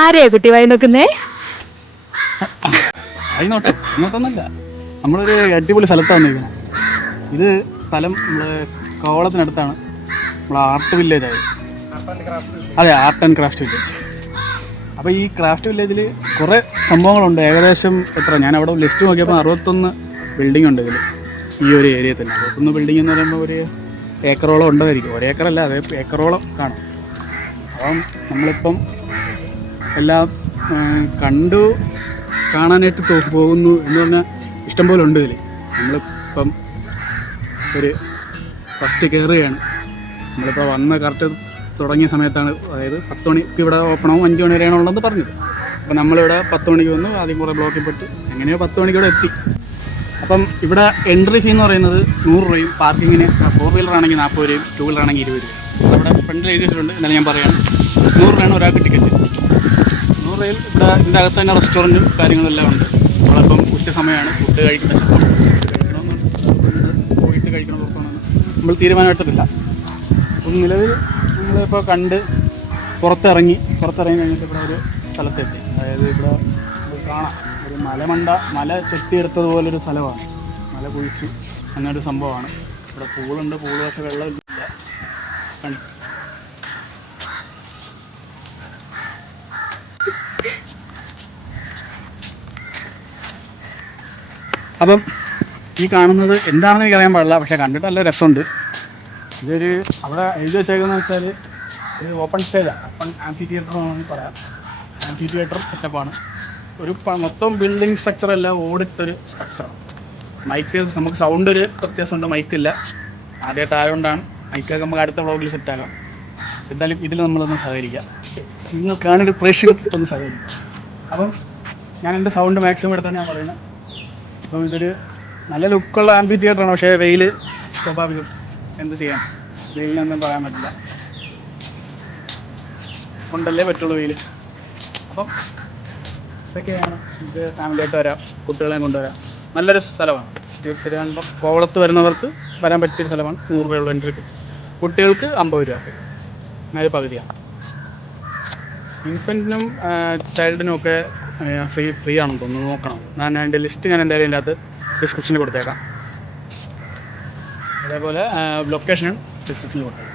ആരെയാ കുട്ടി വായി നോക്കുന്നേ? അതിനോട്ടെ ഇങ്ങോട്ടൊന്നല്ല, നമ്മളൊരു അടിപൊളി സ്ഥലത്താണ് വന്നിരിക്കുന്നത്. ഇത് സ്ഥലം നമ്മള് കോവളത്തിനടുത്താണ്, നമ്മളെ ആർട്ട് വില്ലേജ് ആയത്. അതെ, ആർട്ട് ആൻഡ് ക്രാഫ്റ്റ് വില്ലേജ്. അപ്പോൾ ഈ ക്രാഫ്റ്റ് വില്ലേജിൽ കുറേ സംഭവങ്ങളുണ്ട്. ഏകദേശം ഞാൻ അവിടെ ലിസ്റ്റ് നോക്കിയപ്പോൾ 61 ബിൽഡിംഗ് ഉണ്ട് ഇതിൽ, ഈ ഒരു ഏരിയയിൽ തന്നെ. 61 ബിൽഡിംഗ് എന്ന് പറയുമ്പോൾ ഒരു ഏക്കറോളം ഉണ്ടായിരിക്കും. ഒരേക്കറല്ല, അതേ ഏക്കറോളം കാണും. അപ്പം നമ്മളിപ്പം എല്ലാം കാണാനായിട്ട് പോകുന്നു എന്ന് പറഞ്ഞാൽ ഇഷ്ടംപോലെ ഉണ്ട് ഇതിൽ. നമ്മളിപ്പം ഒരു ഫസ്റ്റ് കയറുകയാണ്. നമ്മളിപ്പോൾ വന്ന കറക്റ്റ് തുടങ്ങിയ സമയത്താണ്, അതായത് 10 മണിക്ക് ഇവിടെ ഓപ്പൺ ആവും, 5 മണി വരെയാണ് ഉള്ളത് പറഞ്ഞത്. അപ്പോൾ നമ്മളിവിടെ 10 മണിക്ക് വന്ന് ആദ്യം കുറേ ബ്ലോക്കിൽ പെട്ട് എങ്ങനെയോ 10 മണിക്ക് ഇവിടെ എത്തി. അപ്പം ഇവിടെ എൻട്രി ഫീ എന്ന് പറയുന്നത് 100 രൂപയും, പാർക്കിങ്ങിന് 4 വീലർ ആണെങ്കിൽ 40 രൂപയും, 2 വീലർ ആണെങ്കിൽ 20 രൂപ. ഇവിടെ ഫ്രണ്ടിൽ എഴുതി വെച്ചിട്ടുണ്ട്, എന്നാലും ഞാൻ പറയുകയാണ്, 100 രൂപയാണ് ഒരാൾക്ക് ടിക്കറ്റ്. 100 രൂപയിൽ ഇവിടെ ഇതിൻ്റെ അകത്ത് തന്നെ റെസ്റ്റോറൻറ്റും കാര്യങ്ങളെല്ലാം ഉണ്ട്. നമ്മളിപ്പം ഉച്ച സമയമാണ്, ഫുഡ് കഴിക്കുന്ന ശേഷം പോയിട്ട് കഴിക്കണം പുറത്താണെന്ന് നമ്മൾ തീരുമാനമെടുത്തിട്ടില്ല. അപ്പം നിലവിൽ നമ്മളിപ്പോൾ പുറത്തിറങ്ങി കഴിഞ്ഞിട്ട് ഇവിടെ ഒരു സ്ഥലത്തെത്തി. അതായത് ഇവിടെ കാണാം, ഒരു മല ചെത്തിയെടുത്തതുപോലൊരു സ്ഥലമാണ്. മല കുഴിച്ചു അങ്ങനൊരു സംഭവമാണ്. ഇവിടെ പൂളുണ്ട്, പക്ഷേ വെള്ളമില്ല. അപ്പം ഈ കാണുന്നത് എന്താണെന്ന് എനിക്ക് അറിയാൻ പാടില്ല, പക്ഷേ കണ്ടിട്ട് നല്ല രസമുണ്ട്. ഇതൊരു അവിടെ എഴുതി വെച്ചേക്കുന്നത് വെച്ചാൽ ഒരു ഓപ്പൺ സ്റ്റേജാണ്, ഓപ്പൺ ആംഫി തിയേറ്റർ എന്നാണെങ്കിൽ പറയാം. ആംഫി തിയേറ്റർ സെറ്റപ്പാണ്. ഒരു മൊത്തം ബിൽഡിംഗ് സ്ട്രക്ചറെല്ലാം ഓടിട്ടൊരു സ്ട്രക്ചറാണ്. മൈക്ക് നമുക്ക് സൗണ്ട് ഒരു വ്യത്യാസമുണ്ട്, മൈക്കില്ല. ആദ്യമായിട്ട് ആയതുകൊണ്ടാണ്. മൈക്കൊക്കെ നമുക്ക് അടുത്ത വ്ളോഗിൽ സെറ്റാക്കാം. എന്തായാലും ഇതിൽ നമ്മളൊന്ന് സഹകരിക്കാം, നിങ്ങൾക്കാണെങ്കിൽ പ്രേക്ഷകർക്ക് ഒന്ന് സഹകരിക്കാം. അപ്പം ഞാൻ എൻ്റെ സൗണ്ട് മാക്സിമം എടുത്താണ് ഞാൻ പറയുന്നത്. അപ്പം ഇതൊരു നല്ല ലുക്കുള്ള ആംഫി തിയേറ്ററാണ്. പക്ഷേ വെയിൽ സ്വാഭാവികം, എന്ത് ചെയ്യാൻ, വെയിലിനൊന്നും പറയാൻ പറ്റില്ല, കൊണ്ടല്ലേ പറ്റുള്ളൂ വെയിൽ. അപ്പം ഇതൊക്കെയാണ്. ഇത് ഫാമിലിയായിട്ട് വരാം, കുട്ടികളെ കൊണ്ടുവരാം. നല്ലൊരു സ്ഥലമാണ്. തിരുവനന്തപുരം കോവളത്ത് വരുന്നവർക്ക് വരാൻ പറ്റിയൊരു സ്ഥലമാണ്. 100 രൂപയുള്ള എൻട്രിക്ക്, കുട്ടികൾക്ക് 50 രൂപ, അങ്ങനെ പകുതിയാണ്. ഇൻഫൻറ്റിനും ചൈൽഡിനും ഒക്കെ ഫ്രീ ആണെന്ന് തോന്നുന്നു, നോക്കണം. ഞാൻ അതിൻ്റെ ലിസ്റ്റ് ഞാൻ എന്തായാലും ഇതിൻ്റെ അകത്ത് ഡിസ്ക്രിപ്ഷനിൽ കൊടുത്തേക്കാം. അതേപോലെ ലൊക്കേഷനും ഡിസ്ക്രിപ്ഷനിൽ കൊടുത്തേക്കാം.